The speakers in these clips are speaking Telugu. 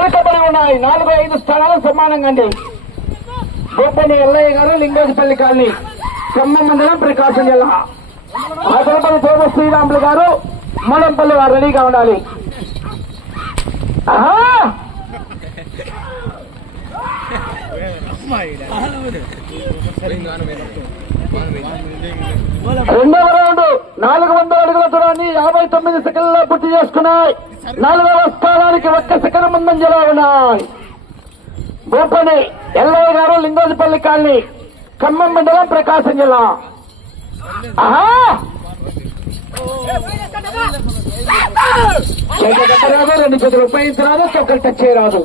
వెనుకబడి ఉన్నాయి. 4-5 స్థానాలు సమానంగా అండి. గోపని ఎల్లయ్య గారు, లింగోజపల్లి కాలనీ, ఖమ్మం మండలం, ప్రకాశం జిల్లా. ఆ తరపున తోమ శ్రీరాములు గారు, మలంపల్లి వారు రెడీగా ఉండాలి. రెండవ రౌండ్ 400 అడుగుల దూరాన్ని 59 సెకండ్లలో పూర్తి చేసుకున్నాయి. 4వ స్థానానికి 1 సెకండ్ ముందంజలో ఉన్నాయి. గోపని ఎల్లయ్య గారు, లింగోజపల్లి కాలనీ, ఖమ్మం మండలం, ప్రకాశం జిల్లా. రాదు, 2 చేతులు ఉపయోగించరాదు, చొక్కలు టచ్ చేయరాదు.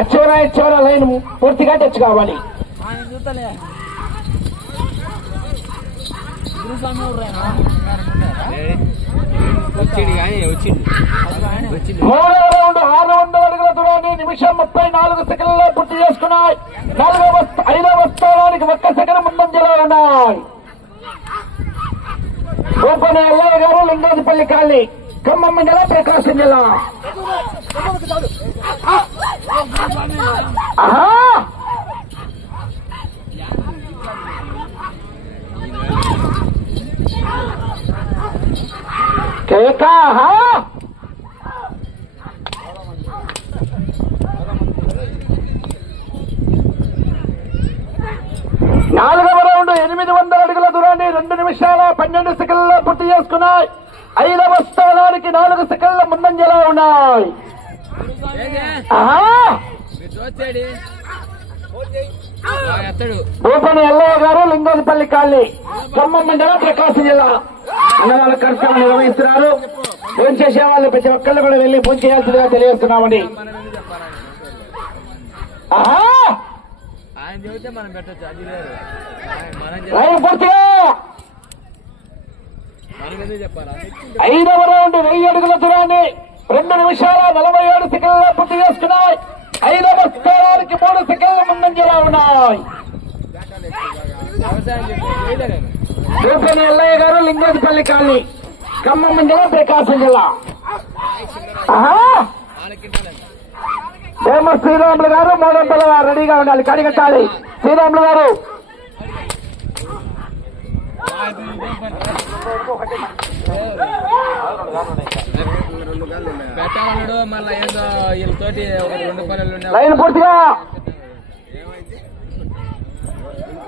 అచ్చోరా ఇచ్చోరా లైన్ పూర్తిగా టచ్ కావాలి. మూడవ రౌండ్ 600 అడుగుల దూరాన్ని నిమిషం 34 సెకండ్లలో పూర్తి చేసుకున్నాయి. 5వ స్థానానికి 1 సెకండ్ ముందంజలో ఉన్నాయి. గోపని ఎల్లయ్య గారు, లింగోజపల్లి కాలనీ, ఖమ్మం మండలం, ప్రకాశం జిల్లా. కేకా 4వ రౌండ్ 800 అడుగుల దూరాన్ని 2 నిమిషాల 12 సెకండ్లలో పూర్తి చేసుకున్నాయి. 5వ స్థానానికి 4 సెకండ్ల ముందంజలో ఉన్నాయి. గోపని ఎల్లయ్య గారు, లింగోజపల్లి కాలనీ, ఖమ్మం మండలం, ప్రకాశం జిల్లా. అన్నవాళ్ళ కార్యక్రమం నిర్వహిస్తున్నారు. ఫోన్ చేసే వాళ్ళు ప్రతి ఒక్కళ్ళు కూడా వెళ్లి ఫోన్ చేయాల్సిందిగా తెలియజేస్తున్నామండి. పూర్తిగా 5వ రౌండ్ 1000 అడుగుల దూరాన్ని 2 నిమిషాల 47 సెకండ్లలో పూర్తి చేసుకున్నాయి. 5వ స్థానానికి 3 సెకండ్ల ముందంజలో ఉన్నాయి. గోపని ఎల్లయ్య గారు, లింగోజపల్లి కాలనీ, ఖమ్మం మండలం, ప్రకాశం జిల్లా. తోమ శ్రీరాములు గారు, మోడంపల్లి వారు రెడీగా ఉండాలి. కడిగట్టాలి శ్రీరాములు గారు. లైన్ పూర్తిగా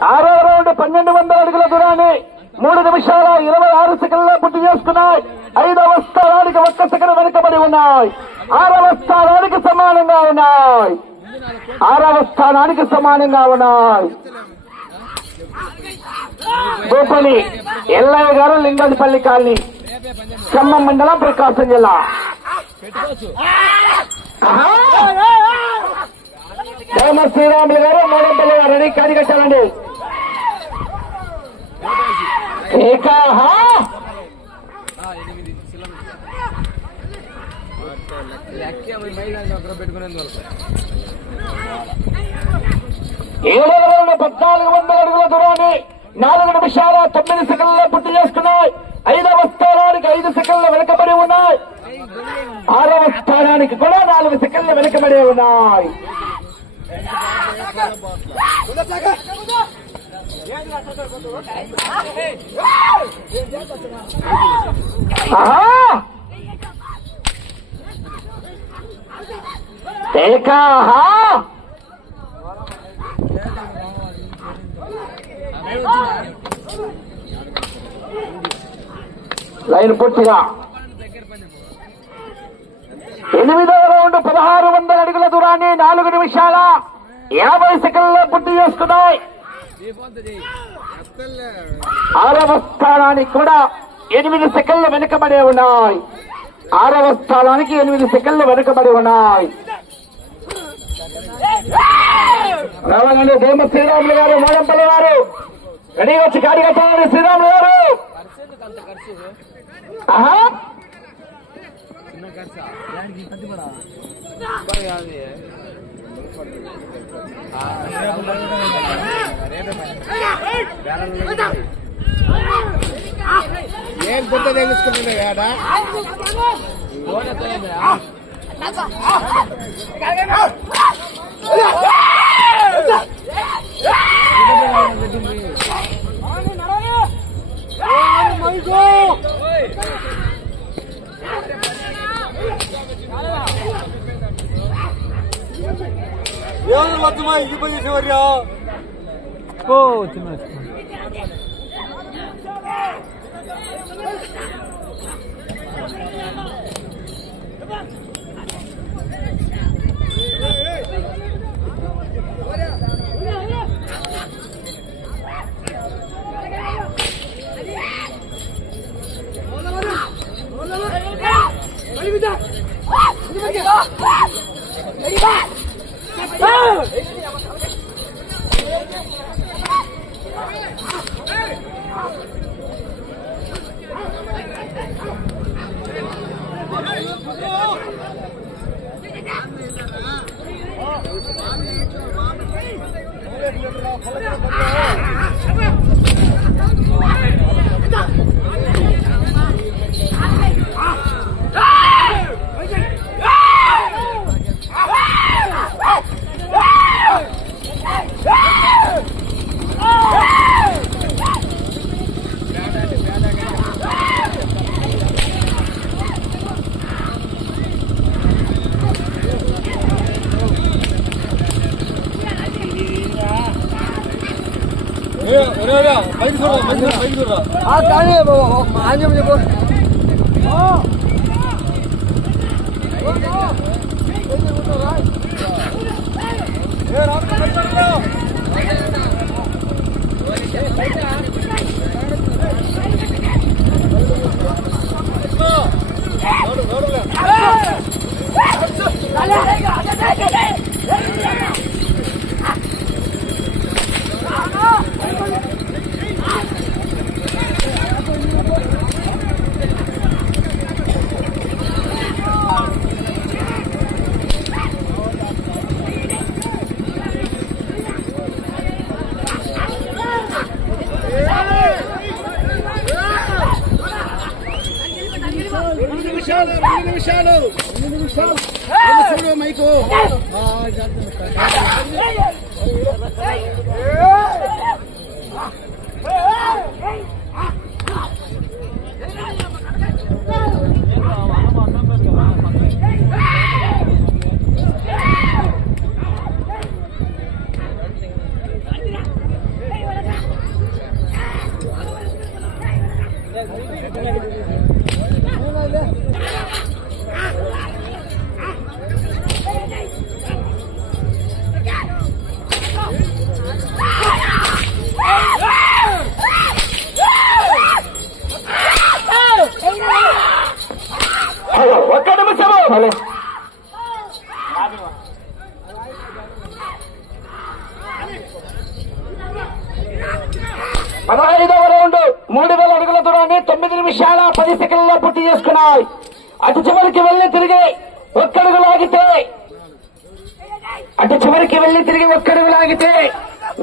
6వ రౌండ్ 1200 అడుగుల దూరాన్ని 3 నిమిషాల 26 సెకండ్లలో పూర్తి చేసుకున్నాయి. 5వ స్థానానికి 1 సెకండ్ వెనుకబడి ఉన్నాయి. 6వ స్థానానికి సమానంగా ఉన్నాయి. 6వ స్థానానికి సమానంగా ఉన్నాయి. గోపని ఎల్లయ్య గారు, లింగోజపల్లి కాలనీ, ఖమ్మం మండలం, ప్రకాశం జిల్లా. తోమ శ్రీరాములు గారు, మోడంపల్లి వారు రెడీ. కాడిగట్టాలండి. ఏడవ రౌండ్ 1400 అడుగుల దూరాన్ని 4 నిమిషాల 9 సెకండ్లలో పూర్తి చేసుకున్నాయి. 5వ స్థానానికి 5 సెకండ్లు వెనుకబడి ఉన్నాయి. 6వ స్థానానికి కూడా 4 సెకండ్లు వెనుకబడి ఉన్నాయి. లైన్ పూర్తిగా 8వ రౌండ్ 1600 అడుగుల దూరాన్ని 4 నిమిషాల 50 సెకండ్లలో పూర్తి చేసుకున్నాయి. 6వ స్థానానికి కూడా 8 సెకండ్లు వెనుకబడి ఉన్నాయి. 6వ స్థానానికి 8 సెకండ్లు వెనుకబడి ఉన్నాయి. రావాలండి తోమ శ్రీరాములు గారు, మోడంపల్లి వారు రెడీగా వచ్చి కాడి కట్టాలండి. శ్రీరాములు గారు ఏం గుర్తు తెలుసుకుంటున్నా ఏమన్నా మొత్తమా ఇంటిపోయి చేసేవర్యా చిన్న మైకు పదహైదవ రౌండ్ 3000 అడుగుల దూరాన్ని 9 నిమిషాల 10 సెకండ్లలో పూర్తి చేసుకున్నాయి. అటు చివరికి వెళ్లి తిరిగి ఒక్కడుగు లాగితే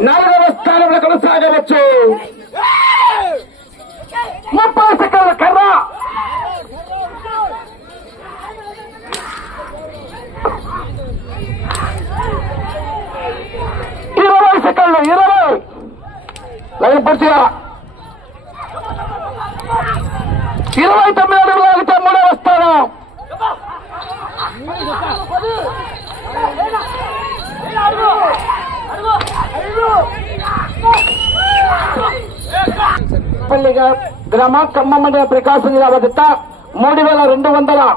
4వ స్థానంలో కొనసాగవచ్చు. 30 సెకండ్ల కర్ర 20 సెకండ్లు 20 లైన్ పూర్తిగా 29 అడుగులు లాగితే 3వ స్థానం. పల్లిగా గ్రామ ఖమ్మం మండల ప్రకాశం జిల్లా వద్ద 3263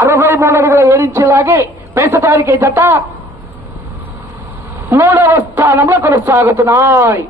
అడుగుల 7 ఇంచులు లాగి పెంచడానికి జత 3వ స్థానంలో కొనసాగుతున్నాయి.